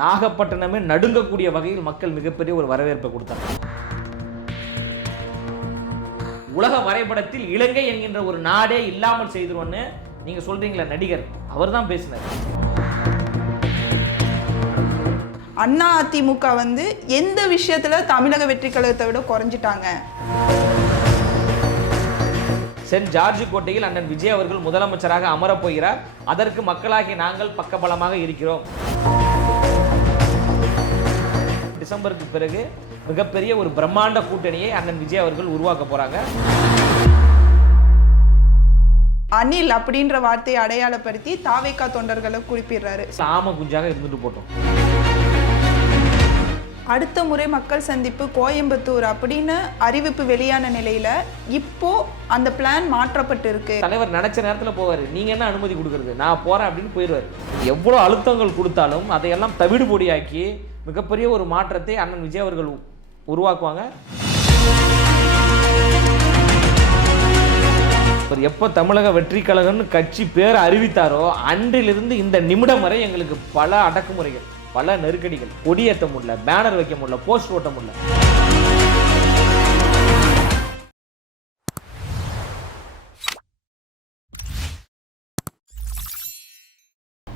நாகப்பட்டினமே நடுங்கக்கூடிய வகையில் மக்கள் மிகப்பெரிய ஒரு வரவேற்பை கொடுத்தாங்க. உலக வரைபடத்தில் இலங்கை என்கின்ற ஒரு நாடே இல்லாமல் செய்திருவோன்னு நீங்க சொல்றீங்களா நடிகர், அவர் தான் பேசினார். அண்ணா அதிமுக எந்த விஷயத்துல தமிழக வெற்றி கழகத்தை விட குறைஞ்சிட்டாங்க? சென்ட் ஜார்ஜ் கோட்டையில் அண்ணன் விஜய் அவர்கள் முதலமைச்சராக அமரப் போகிறார். அதற்கு மக்களாகிய நாங்கள் பக்கபலமாக இருக்கிறோம். டிசம்பருக்கு பிறகு மிகப்பெரிய ஒரு பிரம்மாண்ட கூட்டணியை அண்ணன் விஜய் அவர்கள் உருவாக்க போறாங்க. அனில் அப்படின்ற வார்த்தையை அடையாளப்படுத்தி தாவேகா தொண்டர்களை குறிப்பிடுறாரு. ஆம குஞ்சாக இருந்துட்டு போட்டோம். அடுத்த முறை மக்கள் சந்திப்பு கோயம்புத்தூர் அப்படின்னு அறிவிப்பு வெளியான நிலையில இப்போ அந்த பிளான் மாற்றப்பட்டு இருக்கு. தலைவர் நினைச்ச நேரத்தில் போவார். நீங்க என்ன அனுமதி கொடுக்கறது, நான் போறேன் அப்படின்னு போயிடுவார். எவ்வளவு அழுத்தங்கள் கொடுத்தாலும் அதையெல்லாம் தவிடுபொடியாக்கி மிகப்பெரிய ஒரு மாற்றத்தை அண்ணன் விஜய் அவர்கள் உருவாக்குவாங்க. எப்போ தமிழக வெற்றி கழகம்னு கட்சி பேர் அறிவித்தாரோ அன்றிலிருந்து இந்த நிமிடம் வரை எங்களுக்கு பல அடக்குமுறைகள், பல நெருக்கடிகள். கொடியேற்ற முடியல, பேனர் வைக்க முடியல, போஸ்ட் ஓட்ட முடியல.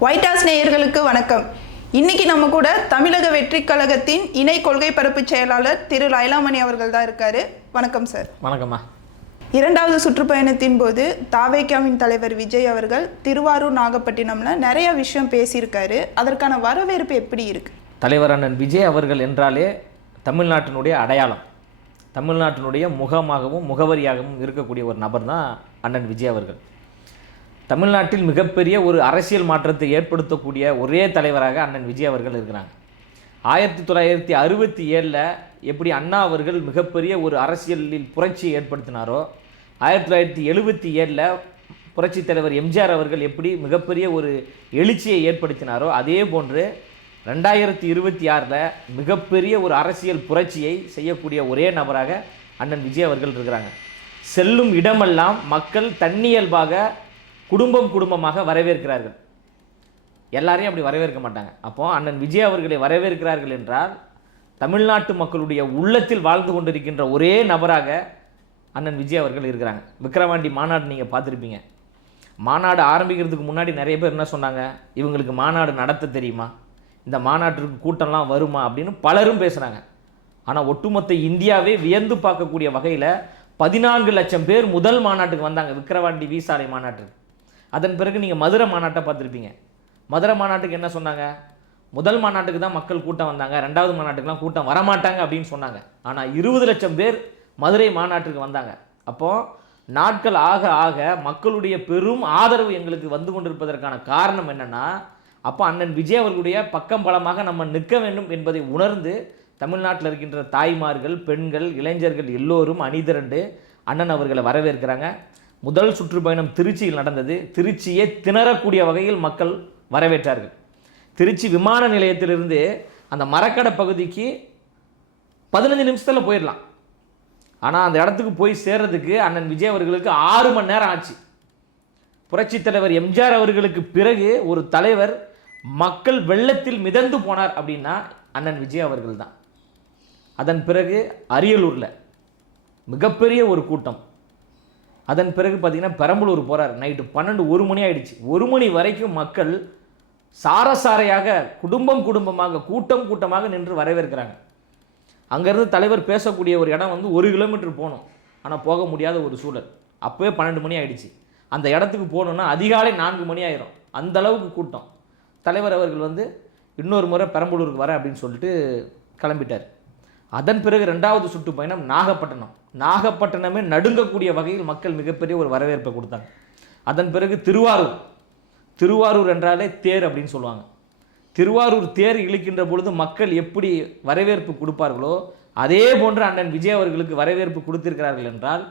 ஒயிட் ஹவுஸ் நேயர்களுக்கு வணக்கம். இன்னைக்கு நம்ம கூட தமிழக வெற்றி கழகத்தின் இணை கொள்கை பரப்பு செயலாளர் திரு லைலாமணி அவர்கள் தான் இருக்காரு. வணக்கம் சார். வணக்கம்மா. இரண்டாவது சுற்றுப்பயணத்தின் போது தாவேகாவின் தலைவர் விஜய் அவர்கள் திருவாரூர் நாகப்பட்டினம்ல நிறைய விஷயம் பேசியிருக்காரு. அதற்கான வரவேற்பு எப்படி இருக்கு? தலைவர் அண்ணன் விஜய் அவர்கள் என்றாலே தமிழ்நாட்டினுடைய அடையாளம், தமிழ்நாட்டினுடைய முகமாகவும் முகவரியாகவும் இருக்கக்கூடிய ஒரு நபர் தான் அண்ணன் விஜய் அவர்கள். தமிழ்நாட்டில் மிகப்பெரிய ஒரு அரசியல் மாற்றத்தை ஏற்படுத்தக்கூடிய ஒரே தலைவராக அண்ணன் விஜய் அவர்கள் இருக்கிறாங்க. 1967 எப்படி அண்ணா அவர்கள் மிகப்பெரிய ஒரு அரசியலில் புரட்சியை ஏற்படுத்தினாரோ, 1977 புரட்சி தலைவர் எம்ஜிஆர் அவர்கள் எப்படி மிகப்பெரிய ஒரு எழுச்சியை ஏற்படுத்தினாரோ, அதே போன்று 2026 மிகப்பெரிய ஒரு அரசியல் புரட்சியை செய்யக்கூடிய ஒரே நபராக அண்ணன் விஜய் அவர்கள் இருக்கிறாங்க. செல்லும் இடமெல்லாம் மக்கள் தன்னியல்பாக குடும்பம் குடும்பமாக வரவேற்கிறார்கள். எல்லாரையும் அப்படி வரவேற்க மாட்டாங்க. அப்போ அண்ணன் விஜய் அவர்களை வரவேற்கிறார்கள் என்றால் தமிழ்நாட்டு மக்களுடைய உள்ளத்தில் வாழ்ந்து கொண்டிருக்கின்ற ஒரே நபராக அண்ணன் விஜய் அவர்கள் இருக்கிறாங்க. விக்கிரவாண்டி மாநாடு நீங்கள் பார்த்துருப்பீங்க. மாநாடு ஆரம்பிக்கிறதுக்கு முன்னாடி நிறைய பேர் என்ன சொன்னாங்க, இவங்களுக்கு மாநாடு நடத்த தெரியுமா, இந்த மாநாட்டிற்கு கூட்டம்லாம் வருமா அப்படின்னு பலரும் பேசுகிறாங்க. ஆனால் ஒட்டுமொத்த இந்தியாவே வியந்து பார்க்கக்கூடிய வகையில் 14 லட்சம் பேர் முதல் மாநாட்டுக்கு வந்தாங்க, விக்கிரவாண்டி வீசாலை மாநாட்டுக்கு. அதன் பிறகு நீங்கள் மதுரை மாநாட்டை பார்த்துருப்பீங்க. மதுரை மாநாட்டுக்கு என்ன சொன்னாங்க, முதல் மாநாட்டுக்கு தான் மக்கள் கூட்டம் வந்தாங்க, ரெண்டாவது மாநாட்டுக்குலாம் கூட்டம் வரமாட்டாங்க அப்படின்னு சொன்னாங்க. ஆனால் 20 லட்சம் பேர் மதுரை மாநாட்டுக்கு வந்தாங்க. அப்போது நாட்கள் ஆக ஆக மக்களுடைய பெரும் ஆதரவு எங்களுக்கு வந்து கொண்டிருப்பதற்கான காரணம் என்னென்னா, அப்போ அண்ணன் விஜய் அவர்களுடைய பக்கம் பலமாக நம்ம நிற்க வேண்டும் என்பதை உணர்ந்து தமிழ்நாட்டில் இருக்கின்ற தாய்மார்கள், பெண்கள், இளைஞர்கள் எல்லோரும் அணிதிரண்டு அண்ணன் அவர்களை வரவேற்கிறாங்க. முதல் சுற்றுப்பயணம் திருச்சியில் நடந்தது. திருச்சியே திணறக்கூடிய வகையில் மக்கள் வரவேற்றார்கள். திருச்சி விமான நிலையத்திலிருந்து அந்த மரக்கடை பகுதிக்கு 15 நிமிஷத்தில் போயிடலாம். ஆனால் அந்த இடத்துக்கு போய் சேர்றதுக்கு அண்ணன் விஜய் அவர்களுக்கு 6 மணி நேரம் ஆச்சு. புரட்சி தலைவர் எம்ஜிஆர் அவர்களுக்கு பிறகு ஒரு தலைவர் மக்கள் வெள்ளத்தில் மிதந்து போனார் அப்படின்னா அண்ணன் விஜய் அவர்கள் தான். அதன் பிறகு அரியலூரில் மிகப்பெரிய ஒரு கூட்டம். அதன் பிறகு பார்த்திங்கன்னா பெரம்பலூர் போகிறார். நைட்டு 12 1 மணி ஆகிடுச்சு. 1 மணி வரைக்கும் மக்கள் சாரசாரையாக குடும்பம் குடும்பமாக கூட்டம் கூட்டமாக நின்று வரவேற்கிறாங்க. அங்கேருந்து தலைவர் பேசக்கூடிய ஒரு இடம் 1 கிலோமீட்டர் போகணும். ஆனால் போக முடியாத ஒரு சூழல். அப்போவே 12 மணி ஆகிடுச்சு. அந்த இடத்துக்கு போகணுன்னா அதிகாலை 4 மணி ஆயிரும். அந்த அளவுக்கு கூட்டம். தலைவர் அவர்கள் இன்னொரு முறை பெரம்பலூருக்கு வரேன் அப்படின்னு சொல்லிட்டு கிளம்பிட்டார். அதன் பிறகு 2வது சுற்றுப்பயணம் நாகப்பட்டினம். நாகப்பட்டினமே நடுங்கக்கூடிய வகையில் மக்கள் மிகப்பெரிய ஒரு வரவேற்பை கொடுத்தாங்க. அதன் பிறகு திருவாரூர் என்றாலே தேர் அப்படின்னு சொல்லுவாங்க. திருவாரூர் தேர் இழுக்கின்ற பொழுது மக்கள் எப்படி வரவேற்பு கொடுப்பார்களோ அதே போன்று அண்ணன் விஜய் அவர்களுக்கு வரவேற்பு கொடுத்திருக்கிறார்கள் என்றால்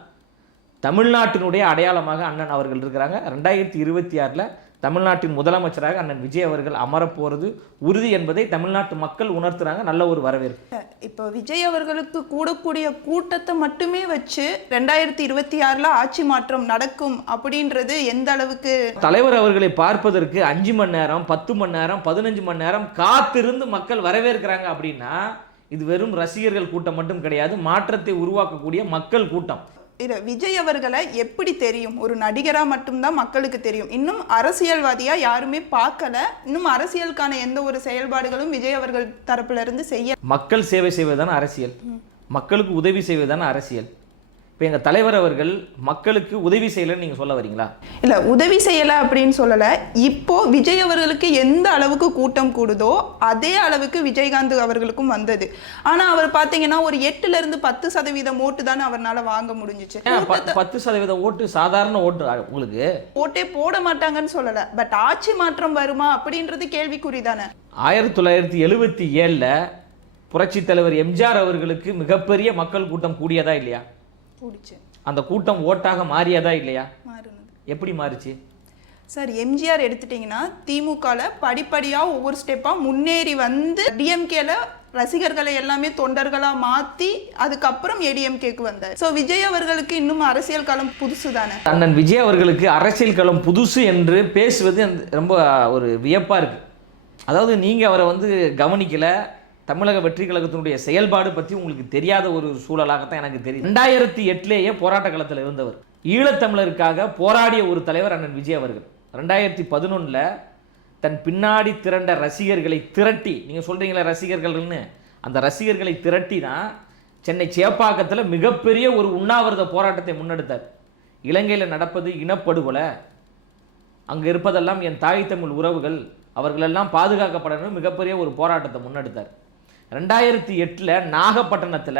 தமிழ்நாட்டினுடைய அடையாளமாக அண்ணன் அவர்கள் இருக்கிறாங்க. 2026 தமிழ்நாட்டின் முதலமைச்சராக அண்ணன் விஜய் அவர்கள் அமரப்போகிறது உறுதி என்பதை தமிழ்நாட்டு மக்கள் உணர்த்துறாங்க. நல்ல ஒரு வரவேற்பு. இப்போ விஜய் அவர்களுக்கு கூடக்கூடிய கூட்டத்தை மட்டுமே வச்சு 2026 ஆட்சி மாற்றம் நடக்கும் அப்படின்றது எந்த அளவுக்கு? தலைவர் அவர்களை பார்ப்பதற்கு 5 மணி நேரம் 10 மணி நேரம் 15 மணி நேரம் காத்திருந்து மக்கள் வரவேற்கிறாங்க அப்படின்னா இது வெறும் ரசிகர்கள் கூட்டம் மட்டும் கிடையாது, மாற்றத்தை உருவாக்கக்கூடிய மக்கள் கூட்டம். விஜய் அவர்களை எப்படி தெரியும்? ஒரு நடிகரா மட்டும்தான் மக்களுக்கு தெரியும். இன்னும் அரசியல்வாதியா யாருமே பார்க்கல. இன்னும் அரசியலுக்கான எந்த ஒரு செயல்பாடுகளும் விஜய் அவர்கள் தரப்புல இருந்து செய்ய. மக்கள் சேவை செய்வதுதான அரசியல், மக்களுக்கு உதவி செய்வதுதான அரசியல். இப்போ எங்கள் தலைவர் அவர்கள் மக்களுக்கு உதவி செய்யலைன்னு நீங்கள் சொல்ல வரீங்களா? இல்லை, உதவி செய்யலை அப்படின்னு சொல்லலை. இப்போ விஜய் அவர்களுக்கு எந்த அளவுக்கு கூட்டம் கூடுதோ அதே அளவுக்கு விஜயகாந்த் அவர்களுக்கும் வந்தது. ஆனால் அவர் பார்த்தீங்கன்னா ஒரு 8% 10% ஓட்டு தானே அவரால் வாங்க முடிஞ்சிச்சு. 10% ஓட்டு சாதாரண ஓட்டு. உங்களுக்கு ஓட்டே போட மாட்டாங்கன்னு சொல்லலை, பட் ஆட்சி மாற்றம் வருமா அப்படின்றது கேள்விக்குறி தானே. 1977 புரட்சி தலைவர் எம்ஜிஆர் அவர்களுக்கு மிகப்பெரிய மக்கள் கூட்டம் கூடியதா இல்லையா? அந்த கூட்டம் ஓட்டாக மாறியதா இல்லையா? எப்படி மாறுச்சு சார்? எம்ஜிஆர் எடுத்துட்டீங்கன்னா திமுகல படிப்படியா ஒவ்வொரு ஸ்டெப்பா முன்னேறி வந்து டிஎம்கேல ரசிகர்களை எல்லாமே தொண்டர்களா மாத்தி அதுக்கப்புறம் ஏடிஎம்கேக்கு வந்தார். ஸோ விஜய் அவர்களுக்கு இன்னும் அரசியல் களம் புதுசு தானே. அண்ணன் விஜய் அவர்களுக்கு அரசியல் களம் புதுசு என்று பேசுவது ரொம்ப ஒரு வியப்பா இருக்கு. அதாவது நீங்க அவரை வந்து கவனிக்கல, தமிழக வெற்றி கழகத்தினுடைய செயல்பாடு பற்றி உங்களுக்கு தெரியாத ஒரு சூழலாகத்தான் எனக்கு தெரியும். 2008 போராட்ட களத்தில் இருந்தவர், ஈழத்தமிழருக்காக போராடிய ஒரு தலைவர் அண்ணன் விஜய் அவர்கள். 2011 தன் பின்னாடி திரண்ட ரசிகர்களை திரட்டி, நீங்கள் சொல்கிறீங்களா ரசிகர்கள்னு, அந்த ரசிகர்களை திரட்டி தான் சென்னை சேப்பாக்கத்தில் மிகப்பெரிய ஒரு உண்ணாவிரத போராட்டத்தை முன்னெடுத்தார். இலங்கையில் நடப்பது இனப்படுகொலை, அங்கே இருப்பதெல்லாம் என் தாய் தமிழ் உறவுகள், அவர்களெல்லாம் பாதுகாக்கப்படணும், மிகப்பெரிய ஒரு போராட்டத்தை முன்னெடுத்தார். 2008 நாகப்பட்டினத்தில்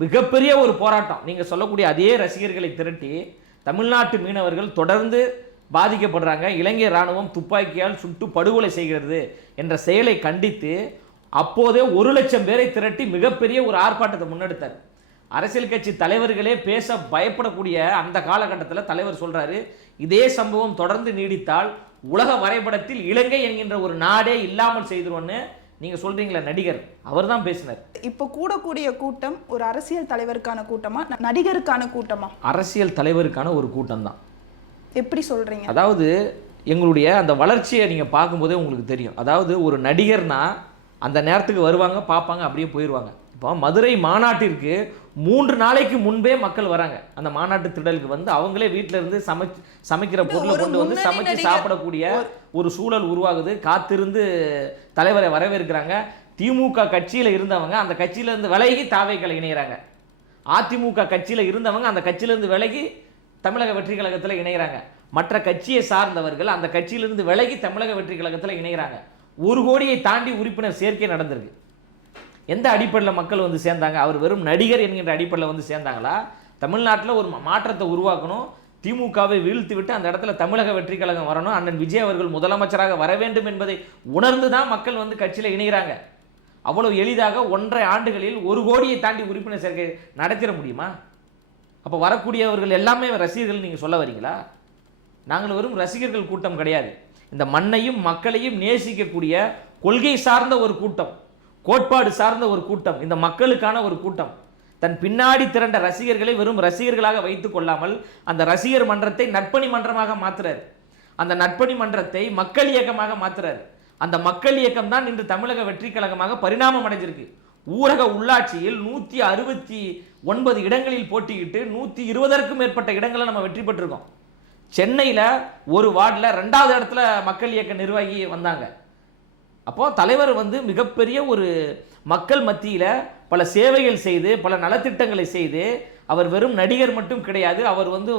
மிகப்பெரிய ஒரு போராட்டம். நீங்கள் சொல்லக்கூடிய அதே ரசிகர்களை திரட்டி தமிழ்நாட்டு மீனவர்கள் தொடர்ந்து பாதிக்கப்படுறாங்க, இலங்கை இராணுவம் துப்பாக்கியால் சுட்டு படுகொலை செய்கிறது என்ற செயலை கண்டித்து அப்போதே 1,00,000 பேரை திரட்டி மிகப்பெரிய ஒரு ஆர்ப்பாட்டத்தை முன்னெடுத்தார். அரசியல் கட்சி தலைவர்களே பேச பயப்படக்கூடிய அந்த காலகட்டத்தில் தலைவர் சொல்றாரு, இதே சம்பவம் தொடர்ந்து நீடித்தால் உலக வரைபடத்தில் இலங்கை என்கின்ற ஒரு நாடே இல்லாமல் செய்திருவோன்னு நீங்க சொல்றீங்களா நடிகர், அவர் தான் பேசினார். இப்போ கூடக்கூடிய கூட்டம் ஒரு அரசியல் தலைவருக்கான கூட்டமா நடிகருக்கான கூட்டமா? அரசியல் தலைவருக்கான ஒரு கூட்டம் தான். எப்படி சொல்றீங்க? அதாவது எங்களுடைய அந்த வளர்ச்சியை நீங்க பார்க்கும்போதே உங்களுக்கு தெரியும். அதாவது ஒரு நடிகர்னா அந்த நேரத்துக்கு வருவாங்க, பார்ப்பாங்க, அப்படியே போயிடுவாங்க. இப்போ மதுரை மாநாட்டிற்கு 3 நாளைக்கு முன்பே மக்கள் வராங்க. அந்த மாநாட்டு திடலுக்கு வந்து அவங்களே வீட்டில இருந்து சமைக்கிற பொருளை கொண்டு வந்து சமைச்சு சாப்பிடக்கூடிய ஒரு சூழல் உருவாகுது. காத்திருந்து தலைவரை வரவேற்கிறாங்க. திமுக கட்சியில இருந்தவங்க அந்த கட்சியில இருந்து விலகி தாவேக்களை இணைகிறாங்க. அதிமுக கட்சியில இருந்தவங்க அந்த கட்சியில இருந்து விலகி தமிழக வெற்றி கழகத்தில் இணைகிறாங்க. மற்ற கட்சியை சார்ந்தவர்கள் அந்த கட்சியிலிருந்து விலகி தமிழக வெற்றி கழகத்தில் இணைகிறாங்க. 1 கோடியை தாண்டி உறுப்பினர் சேர்க்கை நடந்திருக்கு. எந்த அடிப்படையில் மக்கள் வந்து சேர்ந்தாங்க? அவர் வெறும் நடிகர் என்கின்ற அடிப்படையில் வந்து சேர்ந்தாங்களா? தமிழ்நாட்டில் ஒரு மாற்றத்தை உருவாக்கணும், திமுகவை வீழ்த்தி விட்டு அந்த இடத்துல தமிழக வெற்றி கழகம் வரணும், அண்ணன் விஜய் அவர்கள் முதலமைச்சராக வர வேண்டும் என்பதை உணர்ந்து தான் மக்கள் வந்து கட்சியில் இணைகிறாங்க. அவ்வளவு எளிதாக 1.5 ஆண்டுகளில் 1 கோடியை தாண்டி உறுப்பினர் சேர்க்கை நடத்திட முடியுமா? அப்போ வரக்கூடியவர்கள் எல்லாமே ரசிகர்கள் நீங்கள் சொல்ல வரீங்களா? நாங்கள் வெறும் ரசிகர்கள் கூட்டம் கிடையாது. இந்த மண்ணையும் மக்களையும் நேசிக்கக்கூடிய கொள்கை சார்ந்த ஒரு கூட்டம், கோட்பாடு சார்ந்த ஒரு கூட்டம், இந்த மக்களுக்கான ஒரு கூட்டம். தன் பின்னாடி திரண்ட ரசிகர்களை வெறும் ரசிகர்களாக வைத்துக் கொள்ளாமல் அந்த ரசிகர் மன்றத்தை நட்பணி மன்றமாக மாற்றுறாரு. அந்த நட்பணி மன்றத்தை மக்கள் இயக்கமாக மாற்றுறாரு. அந்த மக்கள் இயக்கம் தான் இன்று தமிழக வெற்றி கழகமாக பரிணாமம் அடைஞ்சிருக்கு. ஊரக உள்ளாட்சியில் 169 இடங்களில் போட்டியிட்டு 120க்கும் மேற்பட்ட இடங்களை நம்ம வெற்றி பெற்றிருக்கோம். சென்னையில் ஒரு வார்டில் 2வது இடத்துல மக்கள் இயக்க நிர்வாகி வந்தாங்க. அப்போ தலைவர் வந்து மிகப்பெரிய ஒரு மக்கள் மத்தியில் பல சேவைகள் செய்து பல நலத்திட்டங்களை செய்து, அவர் வெறும் நடிகர் மட்டும் கிடையாது, அவர் வந்து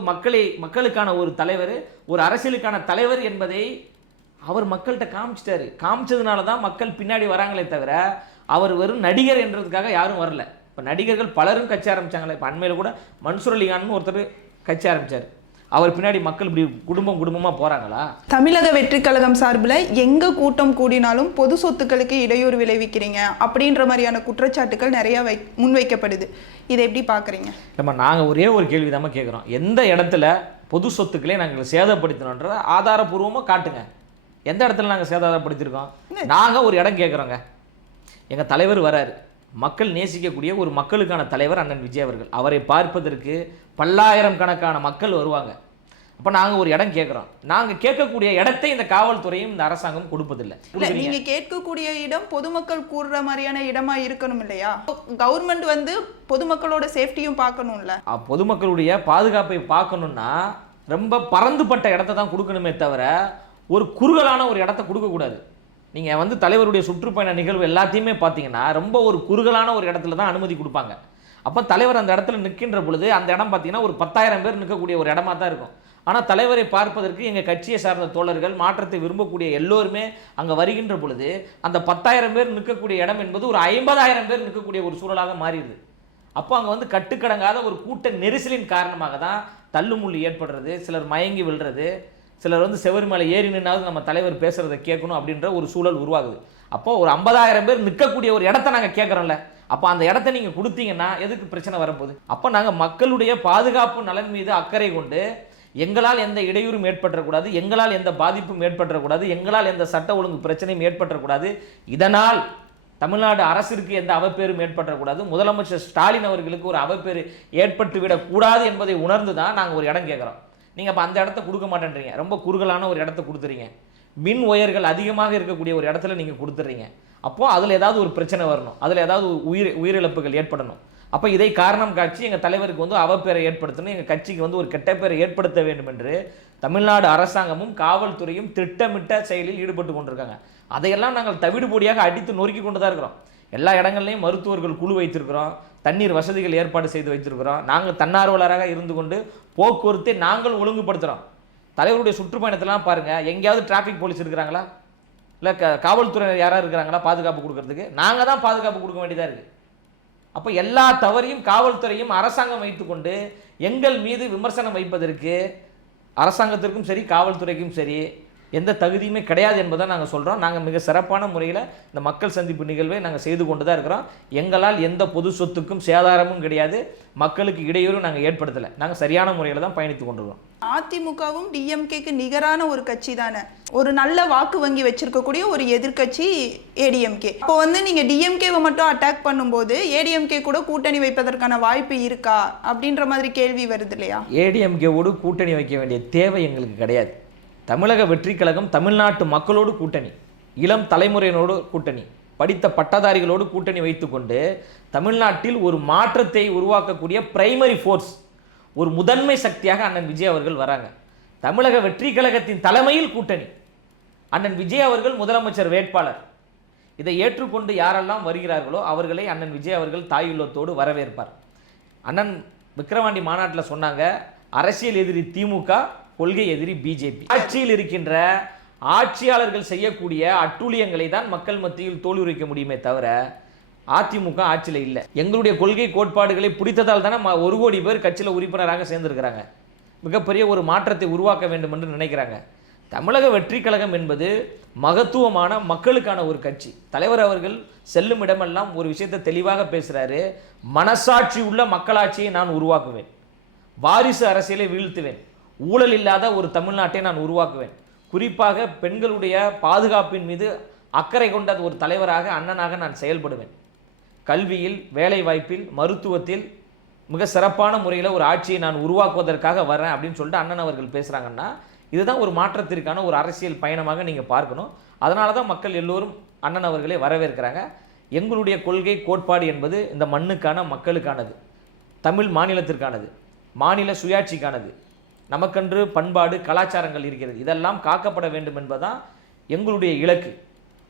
மக்களுக்கான ஒரு தலைவர், ஒரு அரசியலுக்கான தலைவர் என்பதை அவர் மக்கள்கிட்ட காமிச்சிட்டாரு. காமிச்சதுனால தான் மக்கள் பின்னாடி வராங்களே தவிர அவர் வெறும் நடிகர் என்றதுக்காக யாரும் வரல. இப்போ நடிகர்கள் பலரும் கட்சி ஆரம்பிச்சாங்களே. இப்போ அண்மையில் கூட மன்சூர் அலிகான்னு ஒருத்தர் கட்சி ஆரம்பிச்சார். அவர் பின்னாடி மக்கள் இப்படி குடும்பமாக போகிறாங்களா? தமிழக வெற்றி கழகம் சார்பில் எங்கே கூட்டம் கூடினாலும் பொது சொத்துக்களுக்கு இடையூறு விளைவிக்கிறீங்க அப்படின்ற மாதிரியான குற்றச்சாட்டுகள் நிறையா முன்வைக்கப்படுது. இதை எப்படி பார்க்குறீங்க? நம்ம நாங்கள் ஒரே ஒரு கேள்வி தான் கேட்குறோம். எந்த இடத்துல பொது சொத்துக்களை நாங்கள் சேதப்படுத்தினோன்றத ஆதாரபூர்வமாக காட்டுங்க. எந்த இடத்துல நாங்கள் சேதாரப்படுத்தியிருக்கோம்? நாங்கள் ஒரு இடம் கேட்குறோங்க. எங்கள் தலைவர் வராரு, மக்கள் நேசிக்கக்கூடிய ஒரு மக்களுக்கான தலைவர் அண்ணன் விஜய் அவர்கள். அவரை பார்ப்பதற்கு பல்லாயிரம் கணக்கான மக்கள் வருவாங்க. அப்போ நாங்கள் ஒரு இடம் கேட்குறோம். நாங்கள் கேட்கக்கூடிய இடத்தை இந்த காவல்துறையும் இந்த அரசாங்கம் கொடுப்பதில்லை. நீங்க கேட்கக்கூடிய இடம் பொதுமக்கள் கூறுற மாதிரியான இடமா இருக்கணும் இல்லையா? கவர்மெண்ட் வந்து பொதுமக்களோட சேஃப்டியும் பார்க்கணும்ல. பொதுமக்களுடைய பாதுகாப்பை பார்க்கணும்னா ரொம்ப பறந்துபட்ட இடத்த தான் கொடுக்கணுமே தவிர ஒரு குறுகலான ஒரு இடத்த கொடுக்கக்கூடாது. நீங்கள் வந்து தலைவருடைய சுற்றுப்பயண நிகழ்வு எல்லாத்தையுமே பார்த்தீங்கன்னா ரொம்ப ஒரு குறுகலான ஒரு இடத்துல தான் அனுமதி கொடுப்பாங்க. அப்போ தலைவர் அந்த இடத்துல நிற்கின்ற பொழுது அந்த இடம் பார்த்தீங்கன்னா ஒரு 10,000 பேர் நிற்கக்கூடிய ஒரு இடமா தான் இருக்கும். ஆனால் தலைவரை பார்ப்பதற்கு எங்கள் கட்சியை சார்ந்த தோழர்கள், மாற்றத்தை விரும்பக்கூடிய எல்லோருமே அங்கே வருகின்ற பொழுது அந்த 10,000 பேர் நிற்கக்கூடிய இடம் என்பது ஒரு 50,000 பேர் நிற்கக்கூடிய ஒரு சூழலாக மாறிடுது. அப்போ அங்கே வந்து கட்டுக்கடங்காத ஒரு கூட்ட நெரிசலின் காரணமாக தான் தள்ளுமுள்ளு ஏற்படுறது, சிலர் மயங்கி விழுறது, சிலர் வந்து செவரு மேலே ஏறி நின்னாவது நம்ம தலைவர் பேசுகிறத கேட்கணும் அப்படின்ற ஒரு சூழல் உருவாகுது. அப்போ ஒரு 50,000 பேர் நிற்கக்கூடிய ஒரு இடத்த நாங்கள் கேட்குறோம்ல, அப்போ அந்த இடத்த நீங்கள் கொடுத்தீங்கன்னா எதுக்கு பிரச்சனை வரப்போகுது? அப்போ நாங்கள் மக்களுடைய பாதுகாப்பு நலன் மீது அக்கறை கொண்டு எங்களால் எந்த இடையூறும் ஏற்பட்டக்கூடாது, எங்களால் எந்த பாதிப்பும் ஏற்பட்டக்கூடாது, எங்களால் எந்த சட்ட ஒழுங்கு பிரச்சனையும் ஏற்பட்டக்கூடாது, இதனால் தமிழ்நாடு அரசிற்கு எந்த அவப்பேரும் ஏற்பட்டக்கூடாது, முதலமைச்சர் ஸ்டாலின் அவர்களுக்கு ஒரு அவப்பேறு ஏற்பட்டு விடக்கூடாது என்பதை உணர்ந்து தான் நாங்கள் ஒரு இடம் கேட்குறோம். நீங்கள் அப்போ அந்த இடத்த கொடுக்க மாட்டேன்றீங்க, ரொம்ப குறுகலான ஒரு இடத்த கொடுத்துறீங்க. மின் ஒயர்கள் அதிகமாக இருக்கக்கூடிய ஒரு இடத்துல நீங்கள் கொடுத்துட்றீங்க. அப்போது அதில் ஏதாவது ஒரு பிரச்சனை வரணும், அதில் ஏதாவது உயிரிழப்புகள் ஏற்படணும். அப்போ இதை காரணம் காட்சி எங்கள் தலைவருக்கு வந்து அவப்பேரை ஏற்படுத்தணும், எங்கள் கட்சிக்கு வந்து ஒரு கெட்ட பேரை ஏற்படுத்த வேண்டும் என்று தமிழ்நாடு அரசாங்கமும் காவல்துறையும் திட்டமிட்ட செயலில் ஈடுபட்டு கொண்டிருக்காங்க. அதையெல்லாம் நாங்கள் தவிடுபொடியாக அடித்து நொறுக்கி கொண்டு தான் இருக்கிறோம். எல்லா இடங்கள்லையும் மருத்துவர்கள் குழு வைத்திருக்கிறோம், தண்ணீர் வசதிகள் ஏற்பாடு செய்து வைத்திருக்கிறோம். நாங்கள் தன்னார்வலராக இருந்து கொண்டு போக்குவரத்தை நாங்கள் ஒழுங்குபடுத்துகிறோம். தலைவருடைய சுற்றுப்பயணத்தெல்லாம் பாருங்கள், எங்கேயாவது டிராஃபிக் போலீஸ் இருக்கிறாங்களா, இல்லை காவல்துறையினர் யாராவது இருக்கிறாங்களா பாதுகாப்பு கொடுக்கறதுக்கு? நாங்கள் தான் பாதுகாப்பு கொடுக்க வேண்டியதாக இருக்குது. அப்போ எல்லா தவறையும் காவல்துறையும் அரசாங்கம் வைத்துக்கொண்டு எங்கள் மீது விமர்சனம் வைப்பதற்கு அரசாங்கத்திற்கும் சரி காவல்துறைக்கும் சரி எந்த தகுதியுமே கிடையாது என்பதை நாங்கள் சொல்கிறோம். நாங்கள் மிக சிறப்பான முறையில் இந்த மக்கள் சந்திப்பு நிகழ்வை நாங்கள் செய்து கொண்டு தான் இருக்கிறோம். எங்களால் எந்த பொது சொத்துக்கும் சேதாரமும் கிடையாது, மக்களுக்கு இடையூறும் நாங்கள் ஏற்படுத்தலை. நாங்கள் சரியான முறையில் தான் பயணித்து கொண்டிருக்கிறோம். அதிமுகவும் டிஎம்கேக்கு நிகரான ஒரு கட்சி தானே, ஒரு நல்ல வாக்கு வங்கி வச்சிருக்கக்கூடிய ஒரு எதிர்கட்சி ஏடிஎம்கே. இப்போ வந்து நீங்கள் டிஎம்கேவை மட்டும் அட்டாக் பண்ணும்போது ஏடிஎம்கே கூட கூட்டணி வைப்பதற்கான வாய்ப்பு இருக்கா அப்படின்ற மாதிரி கேள்வி வருது இல்லையா? ஏடிஎம்கேவோடு கூட்டணி வைக்க வேண்டிய தேவை எங்களுக்கு கிடையாது. தமிழக வெற்றி கழகம் தமிழ்நாட்டு மக்களோடு கூட்டணி, இளம் தலைமுறையினோடு கூட்டணி, படித்த பட்டதாரிகளோடு கூட்டணி வைத்துக்கொண்டு தமிழ்நாட்டில் ஒரு மாற்றத்தை உருவாக்கக்கூடிய பிரைமரி ஃபோர்ஸ், ஒரு முதன்மை சக்தியாக அண்ணன் விஜய் அவர்கள் வராங்க. தமிழக வெற்றி கழகத்தின் தலைமையில் கூட்டணி, அண்ணன் விஜய் அவர்கள் முதலமைச்சர் வேட்பாளர். இதை ஏற்றுக்கொண்டு யாரெல்லாம் வருகிறார்களோ அவர்களை அண்ணன் விஜய் அவர்கள் தாயுள்ளத்தோடு வரவேற்பார். அண்ணன் விக்கிரவாண்டி மாநாட்டில் சொன்னாங்க, அரசியல் எதிரி திமுக, கொள்கை எதிரி பிஜேபி. ஆட்சியில் இருக்கின்ற ஆட்சியாளர்கள் செய்யக்கூடிய அட்டூழியங்களை தான் மக்கள் மத்தியில் தோல்வியுரைக்க முடியுமே தவிர அதிமுக ஆட்சியில் இல்லை. எங்களுடைய கொள்கை கோட்பாடுகளை பிடித்ததால் தானே 1 கோடி பேர் கட்சியில் உறுப்பினராக சேர்ந்திருக்கிறாங்க. மிகப்பெரிய ஒரு மாற்றத்தை உருவாக்க வேண்டும் என்று நினைக்கிறாங்க. தமிழக வெற்றி கழகம் என்பது மகத்துவமான மக்களுக்கான ஒரு கட்சி. தலைவர் அவர்கள் செல்லும் இடமெல்லாம் ஒரு விஷயத்தை தெளிவாக பேசுகிறாரு, மனசாட்சி உள்ள மக்களாட்சியை நான் உருவாக்குவேன், வாரிசு அரசியலை வீழ்த்துவேன், ஊழல் இல்லாத ஒரு தமிழ்நாட்டை நான் உருவாக்குவேன், குறிப்பாக பெண்களுடைய பாதுகாப்பின் மீது அக்கறை கொண்ட ஒரு தலைவராக அண்ணனாக நான் செயல்படுவேன், கல்வியில், வேலைவாய்ப்பில், மருத்துவத்தில் மிக சிறப்பான முறையில் ஒரு ஆட்சியை நான் உருவாக்குவதற்காக வரேன் அப்படின்னு சொல்லிட்டு அண்ணன் அவர்கள் பேசுகிறாங்கன்னா இதுதான் ஒரு மாற்றத்திற்கான ஒரு அரசியல் பயணமாக நீங்கள் பார்க்கணும். அதனால தான் மக்கள் எல்லோரும் அண்ணன் அவர்களை வரவேற்கிறாங்க. எங்களுடைய கொள்கை கோட்பாடு என்பது இந்த மண்ணுக்கான மக்களுக்கானது, தமிழ் மாநிலத்திற்கானது, மாநில சுயாட்சிக்கானது, நமக்கென்று பண்பாடு கலாச்சாரங்கள் இருக்கிறது, இதெல்லாம் காக்கப்பட வேண்டும் என்பதுதான் எங்களுடைய இலக்கு.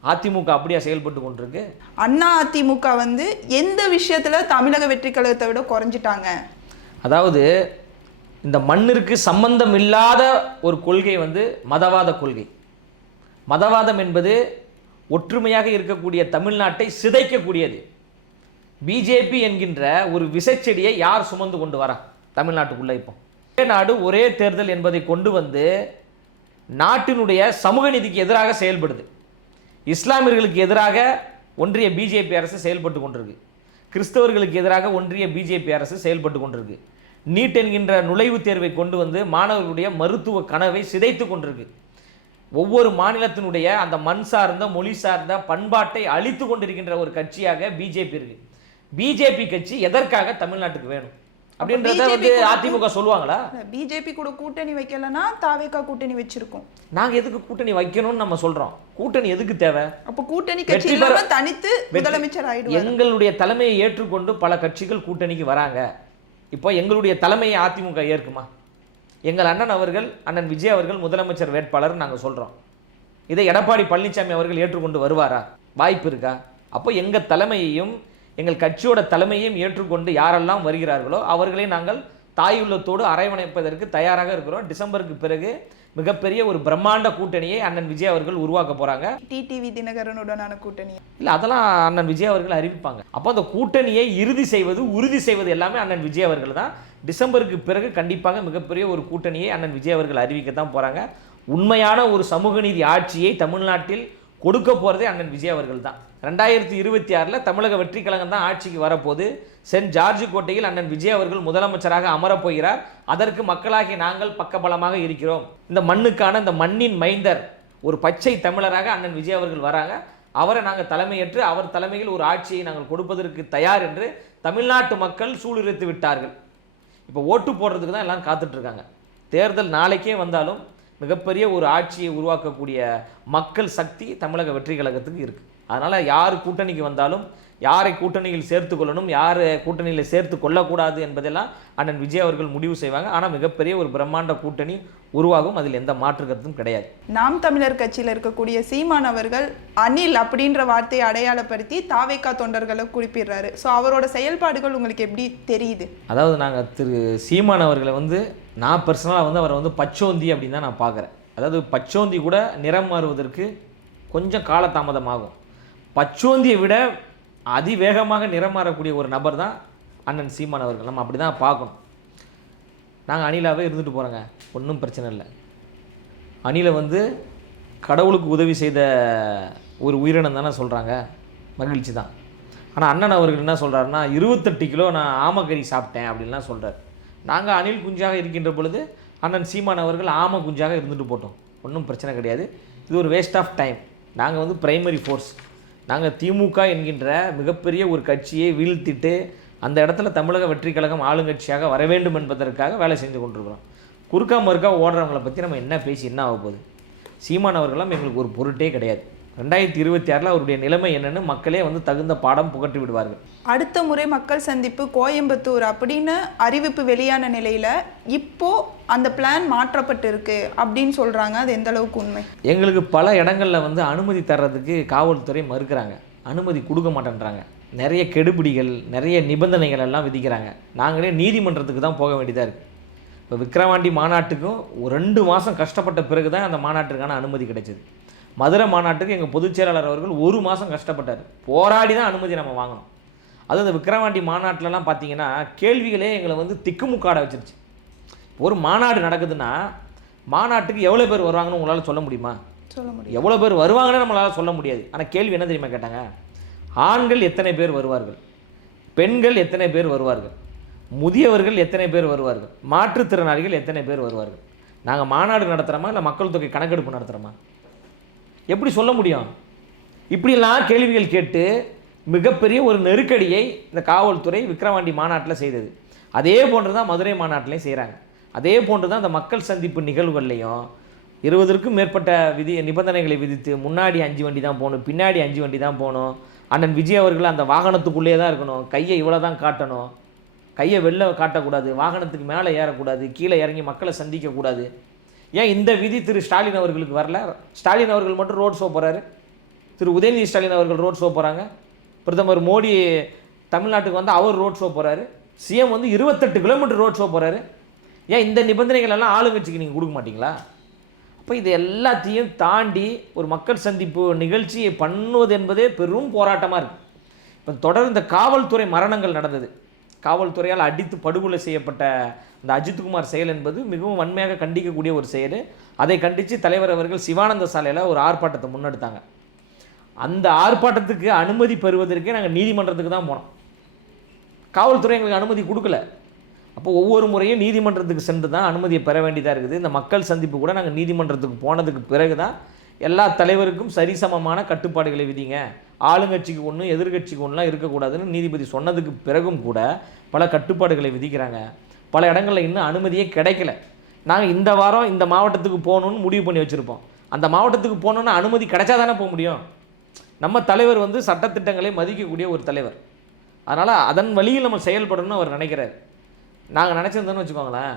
அதிமுக அப்படியா செயல்பட்டு கொண்டிருக்கு? அண்ணா அதிமுக வந்து எந்த விஷயத்துல தமிழக வெற்றி கழகத்தை விட குறைஞ்சிட்டாங்க? அதாவது இந்த மண்ணிற்கு சம்பந்தம் இல்லாத ஒரு கொள்கை வந்து மதவாத கொள்கை. மதவாதம் என்பது ஒற்றுமையாக இருக்கக்கூடிய தமிழ்நாட்டை சிதைக்கக்கூடியது. பிஜேபி என்கின்ற ஒரு விசைச்செடியை யார் சுமந்து கொண்டு வரா தமிழ்நாட்டுக்குள்ள? இப்போ ஒரே நாடு ஒரே தேர்தல் என்பதை கொண்டு வந்து நாட்டினுடைய சமூக நீதிக்கு எதிராக செயல்படுது. இஸ்லாமியர்களுக்கு எதிராக ஒன்றிய பிஜேபி அரசு செயல்பட்டு கொண்டிருக்கு, கிறிஸ்தவர்களுக்கு எதிராக ஒன்றிய பிஜேபி அரசு செயல்பட்டு கொண்டிருக்கு, நீட் என்கின்ற நுழைவுத் தேர்வை கொண்டு வந்து மாணவர்களுடைய மருத்துவ கனவை சிதைத்து கொண்டிருக்கு. ஒவ்வொரு மாநிலத்தினுடைய அந்த மண் சார்ந்த மொழி சார்ந்த பண்பாட்டை அழித்து கொண்டிருக்கின்ற ஒரு கட்சியாக பிஜேபி இருக்கு. பிஜேபி கட்சி எதற்காக தமிழ்நாட்டுக்கு வேணும் அப்படின்றத வந்து அதிமுக சொல்லுவாங்களா? பிஜேபி கூட கூட்டணி வைக்கலன்னா தாவேகா கூட்டணி வச்சிருக்கோம். நாங்க எதுக்கு கூட்டணி வைக்கணும்னு நம்ம சொல்றோம். கூட்டணி எதுக்கு தேவை? அப்ப கூட்டணி கட்சி இல்லாம தனித்து முதலமைச்சர் ஆயிடுவாங்க. எங்களுடைய தலைமையை ஏற்றுக்கொண்டு பல கட்சிகள் கூட்டணிக்கு வராங்க. இப்போ எங்களுடைய தலைமையை அதிமுக ஏற்குமா? எங்கள் அண்ணன் அவர்கள், அண்ணன் விஜய் அவர்கள் முதலமைச்சர் வேட்பாளர் நாங்கள் சொல்கிறோம். இதை எடப்பாடி பழனிசாமி அவர்கள் ஏற்றுக்கொண்டு வருவாரா? வாய்ப்பு இருக்கா? அப்போ எங்கள் தலைமையையும் எங்கள் கட்சியோட தலைமையையும் ஏற்றுக்கொண்டு யாரெல்லாம் வருகிறார்களோ அவர்களை நாங்கள் தாயுள்ளத்தோடு அரவணைப்பதற்கு தயாராக இருக்கிறோம். டிசம்பருக்கு பிறகு மிகப்பெரிய ஒரு பிரம்மாண்ட கூட்டணியை அண்ணன் விஜய் அவர்கள் உருவாக்க போகிறாங்க. டிடிவி தினகரனுடனான கூட்டணி இல்லை, அதெல்லாம் அண்ணன் விஜய் அவர்கள் அறிவிப்பாங்க. அப்போ அந்த கூட்டணியை இறுதி செய்வது உறுதி செய்வது எல்லாமே அண்ணன் விஜய் அவர்கள் தான். டிசம்பருக்கு பிறகு கண்டிப்பாக மிகப்பெரிய ஒரு கூட்டணியை அண்ணன் விஜய் அவர்கள் அறிவிக்கத்தான் போகிறாங்க. உண்மையான ஒரு சமூக நீதி ஆட்சியை தமிழ்நாட்டில் கொடுக்க போகிறதே அண்ணன் விஜய் அவர்கள் தான். 2026 தமிழக வெற்றி கழகம் தான் ஆட்சிக்கு வரப்போது. சென்ட் ஜார்ஜ் கோட்டையில் அண்ணன் விஜய் அவர்கள் முதலமைச்சராக அமரப்போகிறார். அதற்கு மக்களாகிய நாங்கள் பக்கபலமாக இருக்கிறோம். இந்த மண்ணுக்கான இந்த மண்ணின் மைந்தர் ஒரு பச்சை தமிழராக அண்ணன் விஜய் அவர்கள் வராங்க. அவரை நாங்கள் தலைமையேற்று அவர் தலைமையில் ஒரு ஆட்சியை நாங்கள் கொடுப்பதற்கு தயார் என்று தமிழ்நாட்டு மக்கள் சூளுரைத்து விட்டார்கள். இப்போ ஓட்டு போடுறதுக்கு தான் எல்லாம் காத்துட்டு இருக்காங்க. தேர்தல் நாளைக்கே வந்தாலும் மிகப்பெரிய ஒரு ஆட்சியை உருவாக்கக்கூடிய மக்கள் சக்தி தமிழக வெற்றி கழகத்துக்கு இருக்குது. அதனால் யார் கூட்டணிக்கு வந்தாலும் யாரை கூட்டணியில் சேர்த்து கொள்ளணும், யார் கூட்டணியில் சேர்த்து கொள்ளக்கூடாது என்பதெல்லாம் அண்ணன் விஜய் அவர்கள் முடிவு செய்வாங்க. ஆனால் மிகப்பெரிய ஒரு பிரம்மாண்ட கூட்டணி உருவாகும், அதில் எந்த மாற்று கருத்தும் கிடையாது. நாம் தமிழர் கட்சியில் இருக்கக்கூடிய சீமான் அவர்கள் அனில் அப்படின்ற வார்த்தையை அடையாளப்படுத்தி தாவேகா தொண்டர்களை குறிப்பிடுறாரு. ஸோ அவரோட செயல்பாடுகள் உங்களுக்கு எப்படி தெரியுது? அதாவது நாங்கள் திரு சீமான் அவர்களை வந்து நான் பர்சனலாக வந்து அவரை வந்து பச்சோந்தி அப்படின்னு தான் நான் பார்க்குறேன். அதாவது பச்சோந்தி கூட நிறம் மாறுவதற்கு கொஞ்சம் காலதாமதமாகும். பச்சோந்தியை விட அதிவேகமாக நிறம் மாறக்கூடிய ஒரு நபர் தான் அண்ணன் சீமான் அவர்கள். நம்ம அப்படி தான் பார்க்கணும். நாங்கள் அணிலாவே இருந்துட்டு போகிறோங்க, ஒன்றும் பிரச்சனை இல்லை. அணிலை வந்து கடவுளுக்கு உதவி செய்த ஒரு உயிரினம் தானே சொல்கிறாங்க, மகிழ்ச்சி தான். ஆனால் அண்ணன் அவர்கள் என்ன சொல்கிறாருன்னா 28 கிலோ நான் ஆமக்கறி சாப்பிட்டேன் அப்படின்லாம் சொல்கிறார். நாங்கள் அணில் குஞ்சாக இருக்கின்ற பொழுது அண்ணன் சீமான் அவர்கள் ஆம குஞ்சாக இருந்துட்டு போட்டோம், ஒன்றும் பிரச்சனை கிடையாது. இது ஒரு வேஸ்ட் ஆஃப் டைம். நாங்கள் வந்து பிரைமரி ஃபோர்ஸ். நாங்கள் திமுக என்கின்ற மிகப்பெரிய ஒரு கட்சியை வீழ்த்திட்டு அந்த இடத்துல தமிழக வெற்றி கழகம் ஆளுங்கட்சியாக வர வேண்டும் என்பதற்காக வேலை செஞ்சு கொண்டிருக்கிறோம். குறுக்கா மறுக்கா ஓடுறவங்களை பற்றி நம்ம என்ன பேசி என்ன ஆக போகுது? சீமான் அவர்களாம் எங்களுக்கு ஒரு பொருட்டே கிடையாது. 2026 அவருடைய நிலைமை என்னன்னு மக்களே வந்து தகுந்த பாடம் புகட்டி விடுவார்கள். அடுத்த முறை மக்கள் சந்திப்பு கோயம்புத்தூர் அப்படின்னு அறிவிப்பு வெளியான நிலையில் இப்போ அந்த பிளான் மாற்றப்பட்டு இருக்கு அப்படின்னு சொல்கிறாங்க. அது எந்த அளவுக்கு உண்மை? எங்களுக்கு பல இடங்களில் வந்து அனுமதி தர்றதுக்கு காவல்துறை மறுக்கிறாங்க, அனுமதி கொடுக்க மாட்டேன்றாங்க. நிறைய கெடுபிடிகள், நிறைய நிபந்தனைகள் எல்லாம் விதிக்கிறாங்க. நாங்களே நீதிமன்றத்துக்கு தான் போக வேண்டியதாக இருக்குது. இப்போ விக்கிரவாண்டி மாநாட்டுக்கும் 2 மாதம் கஷ்டப்பட்ட பிறகு தான் அந்த மாநாட்டுக்கான அனுமதி கிடைச்சிது. மதுரை மாநாட்டுக்கு எங்கள் பொதுச் செயலாளர் அவர்கள் 1 மாதம் கஷ்டப்பட்டார், போராடி தான் அனுமதி நம்ம வாங்கணும். அதுவும் இந்த விக்கிரவாண்டி மாநாட்டிலலாம் பார்த்தீங்கன்னா கேள்விகளே எங்களை வந்து திக்குமுக்காட வச்சிருச்சு. ஒரு மாநாடு நடக்குதுன்னா மாநாட்டுக்கு எவ்வளோ பேர் வருவாங்கன்னு உங்களால் சொல்ல முடியுமா? சொல்ல முடியும். எவ்வளோ பேர் வருவாங்கன்னு நம்மளால் சொல்ல முடியாது. ஆனால் கேள்வி என்ன தெரியுமா கேட்டாங்க? ஆண்கள் எத்தனை பேர் வருவார்கள், பெண்கள் எத்தனை பேர் வருவார்கள், முதியவர்கள் எத்தனை பேர் வருவார்கள், மாற்றுத்திறனாளிகள் எத்தனை பேர் வருவார்கள். நாங்கள் மாநாடு நடத்துகிறோமா இல்லை மக்கள் தொகை கணக்கெடுப்பு நடத்துகிறோமா? எப்படி சொல்ல முடியும்? இப்படிலாம் கேள்விகள் கேட்டு மிகப்பெரிய ஒரு நெருக்கடியை இந்த காவல்துறை விக்கிரவாண்டி மாநாட்டில் செய்தது. அதே போன்று தான் மதுரை மாநாட்டிலையும் செய்கிறாங்க. அதே போன்று தான் இந்த மக்கள் சந்திப்பு நிகழ்வுகள்லையும் 20க்கும் மேற்பட்ட நிபந்தனைகளை விதித்து முன்னாடி 5 வண்டி தான் போகணும், பின்னாடி 5 வண்டி தான் போகணும். அண்ணன் விஜய் அவர்கள் அந்த வாகனத்துக்குள்ளே தான் இருக்கணும், கையை இவ்வளோ தான் காட்டணும், கையை வெளில காட்டக்கூடாது, வாகனத்துக்கு மேலே ஏறக்கூடாது, கீழே இறங்கி மக்களை சந்திக்கக்கூடாது. ஏன் இந்த விதி திரு ஸ்டாலின் அவர்களுக்கு வரல? ஸ்டாலின் அவர்கள் மட்டும் ரோட் ஷோ போகிறாரு, திரு உதயநிதி ஸ்டாலின் அவர்கள் ரோட் ஷோ போகிறாங்க, பிரதமர் மோடி தமிழ்நாட்டுக்கு வந்து அவர் ரோட் ஷோ போகிறாரு, சிஎம் வந்து 28 கிலோமீட்டர் ரோட் ஷோ போகிறாரு. ஏன் இந்த நிபந்தனைகள் எல்லாம் ஆளுங்கட்சிக்கு நீங்கள் கொடுக்க மாட்டீங்களா? அப்போ இது எல்லாத்தையும் தாண்டி ஒரு மக்கள் சந்திப்பு நிகழ்ச்சியை பண்ணுவது என்பதே பெரும் போராட்டமாக இருக்குது. இப்போ தொடர்ந்து இந்த காவல்துறை மரணங்கள் நடந்தது, காவல்துறையால் அடித்து படுகொலை செய்யப்பட்ட இந்த அஜித்குமார் செயல் என்பது மிகவும் வன்மையாக கண்டிக்கக்கூடிய ஒரு செயல். அதை கண்டித்து தலைவர் அவர்கள் சிவானந்த சாலையில் ஒரு ஆர்ப்பாட்டத்தை முன்னெடுத்தாங்க. அந்த ஆர்ப்பாட்டத்துக்கு அனுமதி பெறுவதற்கே நாங்கள் நீதிமன்றத்துக்கு தான் போனோம். காவல்துறை எங்களுக்கு அனுமதி கொடுக்கல. அப்போ ஒவ்வொரு முறையும் நீதிமன்றத்துக்கு சென்று தான் அனுமதியை பெற வேண்டியதாக இருக்குது. இந்த மக்கள் சந்திப்பு கூட நாங்கள் நீதிமன்றத்துக்கு போனதுக்கு பிறகு தான் எல்லா தலைவருக்கும் சரிசமமான கட்டுப்பாடுகளை விதிங்க, ஆளுங்கட்சிக்கு ஒன்று எதிர்கட்சிக்கு ஒன்றுலாம் இருக்கக்கூடாதுன்னு நீதிபதி சொன்னதுக்கு பிறகும் கூட பல கட்டுப்பாடுகளை விதிக்கிறாங்க. பல இடங்களில் இன்னும் அனுமதியே கிடைக்கல. நாங்கள் இந்த வாரம் இந்த மாவட்டத்துக்கு போகணுன்னு முடிவு பண்ணி வச்சுருப்போம். அந்த மாவட்டத்துக்கு போகணுன்னா அனுமதி கிடைச்சா தானே போக முடியும். நம்ம தலைவர் வந்து சட்டத்திட்டங்களை மதிக்கக்கூடிய ஒரு தலைவர். அதனால் அதன் வழியில் நம்ம செயல்படணும்னு அவர் நினைக்கிறார். நாங்கள் நினச்சிருந்தோன்னு வச்சுக்கோங்களேன்,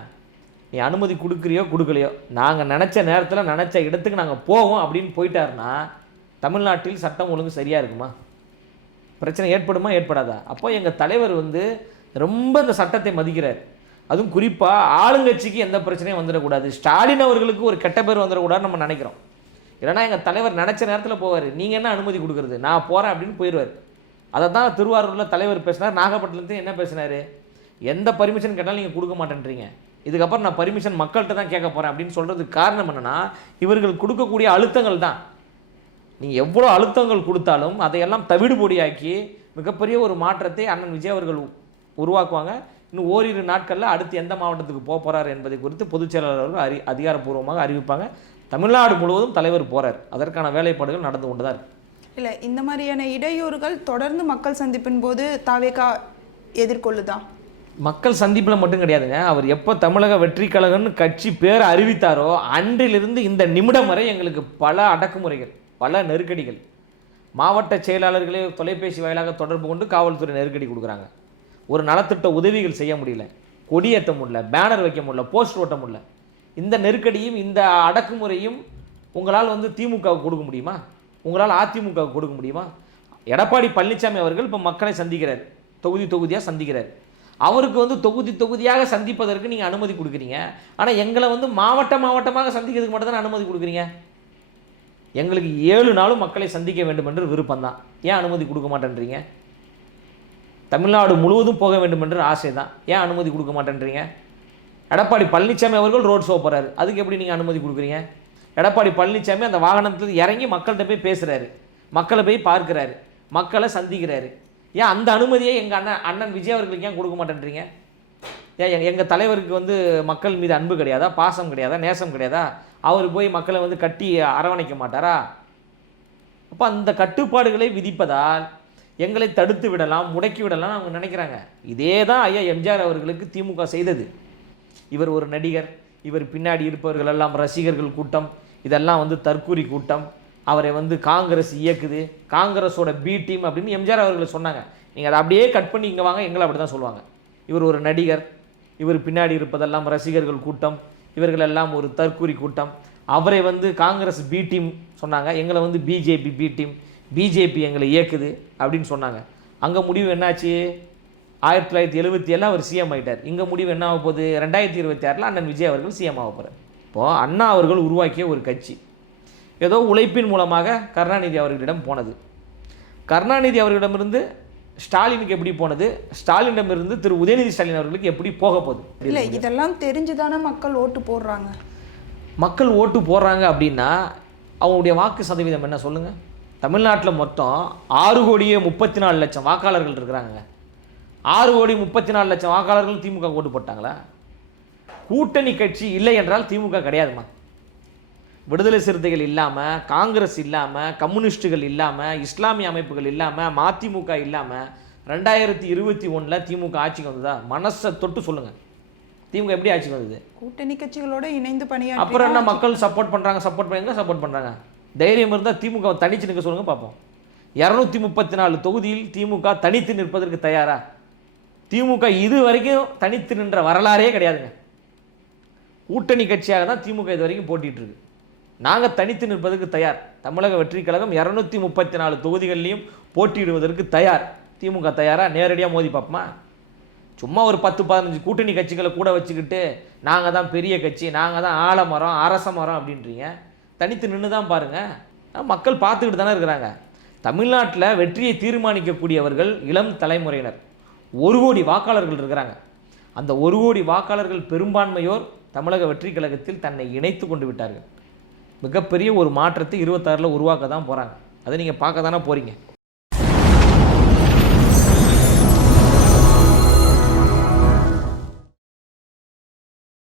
நீ அனுமதி கொடுக்குறியோ கொடுக்கலையோ, நாங்கள் நினச்ச நேரத்தில் நினச்ச இடத்துக்கு நாங்கள் போவோம் அப்படின்னு போயிட்டாருன்னா தமிழ்நாட்டில் சட்டம் ஒழுங்கு சரியாக இருக்குமா? பிரச்சனை ஏற்படுமா ஏற்படாதா? அப்போ எங்கள் தலைவர் வந்து ரொம்ப இந்த சட்டத்தை மதிக்கிறார். அதுவும் குறிப்பாக ஆளுங்கட்சிக்கு எந்த பிரச்சனையும் வந்துடக்கூடாது, ஸ்டாலின் அவர்களுக்கு ஒரு கெட்ட பேர் வந்துடக்கூடாதுன்னு நம்ம நினைக்கிறோம். இல்லைனா எங்கள் தலைவர் நினச்ச நேரத்தில் போவார். நீங்கள் என்ன அனுமதி கொடுக்குறது, நான் போகிறேன் அப்படின்னு போயிடுவார். அதை தான் திருவாரூரில் தலைவர் பேசினார். நாகப்பட்டினத்துலேருந்து என்ன பேசினார், எந்த பர்மிஷன் கேட்டாலும் நீங்கள் கொடுக்க மாட்டேன்றீங்க, இதுக்கப்புறம் நான் பர்மிஷன் மக்கள்கிட்ட தான் கேட்க போகிறேன் அப்படின்னு சொல்கிறதுக்கு காரணம் என்னென்னா இவர்கள் கொடுக்கக்கூடிய அழுத்தங்கள் தான். நீங்கள் எவ்வளோ அழுத்தங்கள் கொடுத்தாலும் அதையெல்லாம் தவிடுபொடியாக்கி மிகப்பெரிய ஒரு மாற்றத்தை அண்ணன் விஜய் அவர்கள் உருவாக்குவாங்க. இன்னும் ஓரிரு நாட்களில் அடுத்து எந்த மாவட்டத்துக்கு போக போகிறார் என்பதை குறித்து பொதுச் செயலாளர் அவர்கள் அதிகாரப்பூர்வமாக அறிவிப்பாங்க. தமிழ்நாடு முழுவதும் தலைவர் போகிறார். அதற்கான வேலைப்பாடுகள் நடந்து கொண்டு தான் இருக்கு. இல்லை, இந்த மாதிரியான இடையூறுகள் தொடர்ந்து மக்கள் சந்திப்பின் போது தாவேகா எதிர்கொள்ளுதான். மக்கள் சந்திப்பில் மட்டும் கிடையாதுங்க. அவர் எப்போ தமிழக வெற்றி கழகம்னு கட்சி பேர் அறிவித்தாரோ அன்றிலிருந்து இந்த நிமிடம் வரை எங்களுக்கு பல அடக்குமுறைகள், பல நெருக்கடிகள். மாவட்ட செயலாளர்களே தொலைபேசி வாயிலாக தொடர்பு கொண்டு காவல்துறை நெருக்கடி கொடுக்குறாங்க. ஒரு நலத்திட்ட உதவிகள் செய்ய முடியல, கொடியேற்ற முடியல, பேனர் வைக்க முடியல, போஸ்டர் ஓட்ட முடியல. இந்த நெருக்கடியும் இந்த அடக்குமுறையும் உங்களால் வந்து திமுகவுக்கு கொடுக்க முடியுமா? உங்களால் அதிமுகவுக்கு கொடுக்க முடியுமா? எடப்பாடி பழனிசாமி அவர்கள் இப்போ மக்களை சந்திக்கிறார், தொகுதி தொகுதியாக சந்திக்கிறார். அவருக்கு வந்து தொகுதி தொகுதியாக சந்திப்பதற்கு நீங்கள் அனுமதி கொடுக்குறீங்க. ஆனால் எங்களை வந்து மாவட்டமாக சந்திக்கிறதுக்கு மட்டும் தான் அனுமதி கொடுக்குறீங்க. எங்களுக்கு 7 நாளும் மக்களை சந்திக்க வேண்டும் என்று விருப்பம் தான், ஏன் அனுமதி கொடுக்க மாட்டேன்றீங்க? தமிழ்நாடு முழுவதும் போக வேண்டும் என்று ஆசை தான், ஏன் அனுமதி கொடுக்க மாட்டேன்றீங்க? எடப்பாடி பழனிசாமி அவர்கள் ரோட் ஷோ போகிறாரு, அதுக்கு எப்படி நீங்கள் அனுமதி கொடுக்குறீங்க? எடப்பாடி பழனிசாமி அந்த வாகனத்தில் இறங்கி மக்கள்கிட்ட போய் பேசுகிறாரு, மக்களை போய் பார்க்குறாரு, மக்களை சந்திக்கிறாரு. ஏன் அந்த அனுமதியை எங்கள் அண்ணன் விஜய் அவர்களுக்கு ஏன் கொடுக்க மாட்டேன்றீங்க? ஏன் எங்கள் தலைவருக்கு வந்து மக்கள் மீது அன்பு கிடையாதா, பாசம் கிடையாதா, நேசம் கிடையாதா? அவர் போய் மக்களை வந்து கட்டி அரவணைக்க மாட்டாரா? அப்போ அந்த கட்டுப்பாடுகளை விதிப்பதால் எங்களை தடுத்து விடலாம், முடக்கி விடலாம் அவங்க நினைக்கிறாங்க. இதே தான் ஐயா எம்ஜிஆர் அவர்களுக்கு திமுக செய்தது. இவர் ஒரு நடிகர், இவர் பின்னாடி இருப்பவர்கள் எல்லாம் ரசிகர்கள் கூட்டம், இதெல்லாம் வந்து தற்கூரி கூட்டம், அவரை வந்து காங்கிரஸ் இயக்குது, காங்கிரஸோட பி டீம் அப்படின்னு எம்ஜிஆர் அவர்கள் சொன்னாங்க. நீங்கள் அதை அப்படியே கட் பண்ணி இங்கே வாங்க, எங்களை அப்படி தான் சொல்லுவாங்க. இவர் ஒரு நடிகர், இவர் பின்னாடி இருப்பதெல்லாம் ரசிகர்கள் கூட்டம், இவர்கள் எல்லாம் ஒரு தற்கூரி கூட்டம். அவரை வந்து காங்கிரஸ் பி டீம் சொன்னாங்க, எங்களை வந்து பிஜேபி பி டீம், பிஜேபி எங்களை இயக்குது அப்படின்னு சொன்னாங்க. அங்கே முடிவு என்னாச்சு? 1977 அவர் சிஎம் ஆகிட்டார். இங்கே முடிவு என்ன ஆக போகுது? 2026 அண்ணன் விஜய் அவர்கள் சிஎம் ஆக போகிறார். இப்போது அண்ணா அவர்கள் உருவாக்கிய ஒரு கட்சி ஏதோ உழைப்பின் மூலமாக கருணாநிதி அவர்களிடம் போனது. கருணாநிதி அவர்களிடமிருந்து ஸ்டாலினுக்கு எப்படி போனது, ஸ்டாலினிடமிருந்து திரு உதயநிதி ஸ்டாலின் அவர்களுக்கு எப்படி போக போகுது? இல்லை, இதெல்லாம் தெரிஞ்சுதானே மக்கள் ஓட்டு போடுறாங்க. மக்கள் ஓட்டு போடுறாங்க அப்படின்னா அவங்களுடைய வாக்கு சதவீதம் என்ன சொல்லுங்கள்? தமிழ்நாட்டில் மொத்தம் 6,34,00,000 வாக்காளர்கள் இருக்கிறாங்க. 6,34,00,000 வாக்காளர்கள் திமுக ஓட்டு போட்டாங்களா? கூட்டணி கட்சி இல்லை என்றால் திமுக கிடையாதுமா. விடுதலை சிறுத்தைகள் இல்லாமல், காங்கிரஸ் இல்லாமல், கம்யூனிஸ்ட்டுகள் இல்லாமல், இஸ்லாமிய அமைப்புகள் இல்லாமல், மதிமுக இல்லாமல் 2021 திமுக ஆட்சிக்கு வந்ததா? மனசை தொட்டு சொல்லுங்கள், திமுக எப்படி ஆட்சிக்கு வந்தது? கூட்டணி கட்சிகளோட இணைந்து பணியாற்றி. அப்புறம் என்ன மக்கள் சப்போர்ட் பண்ணுறாங்க? தைரியம் இருந்தால் திமுக தனித்து நிற்க சொல்லுங்கள் பார்ப்போம். 234 தொகுதியில் திமுக தனித்து நிற்பதற்கு தயாரா? திமுக இது வரைக்கும் தனித்து நின்ற வரலாறே கிடையாதுங்க. கூட்டணி கட்சியாக தான் திமுக இது வரைக்கும் போட்டிட்டு இருக்கு. நாங்கள் தனித்து நிற்பதற்கு தயார். தமிழக வெற்றி கழகம் 234 தொகுதிகளிலையும் போட்டியிடுவதற்கு தயார். திமுக தயாரா? நேரடியாக மோதி பார்ப்போமா? சும்மா ஒரு 10-15 கூட்டணி கட்சிகளை கூட வச்சுக்கிட்டு நாங்கள் தான் பெரிய கட்சி, நாங்கள் தான் ஆலமரம் அரச மரம் அப்படின்றீங்க. தனித்து நின்று தான் பாருங்கள், மக்கள் பார்த்துக்கிட்டு தானே இருக்கிறாங்க. தமிழ்நாட்டில் வெற்றியை தீர்மானிக்கக்கூடியவர்கள் இளம் தலைமுறையினர். 1 கோடி வாக்காளர்கள் இருக்கிறாங்க. அந்த 1 கோடி வாக்காளர்கள் பெரும்பான்மையோர் தமிழக வெற்றி கழகத்தில் தன்னை இணைத்து கொண்டு விட்டார்கள். மிகப்பெரிய ஒரு மாற்றத்தை 26 உருவாக்க தான் போகிறாங்க. அதை நீங்கள் பார்க்க தானே போகிறீங்க.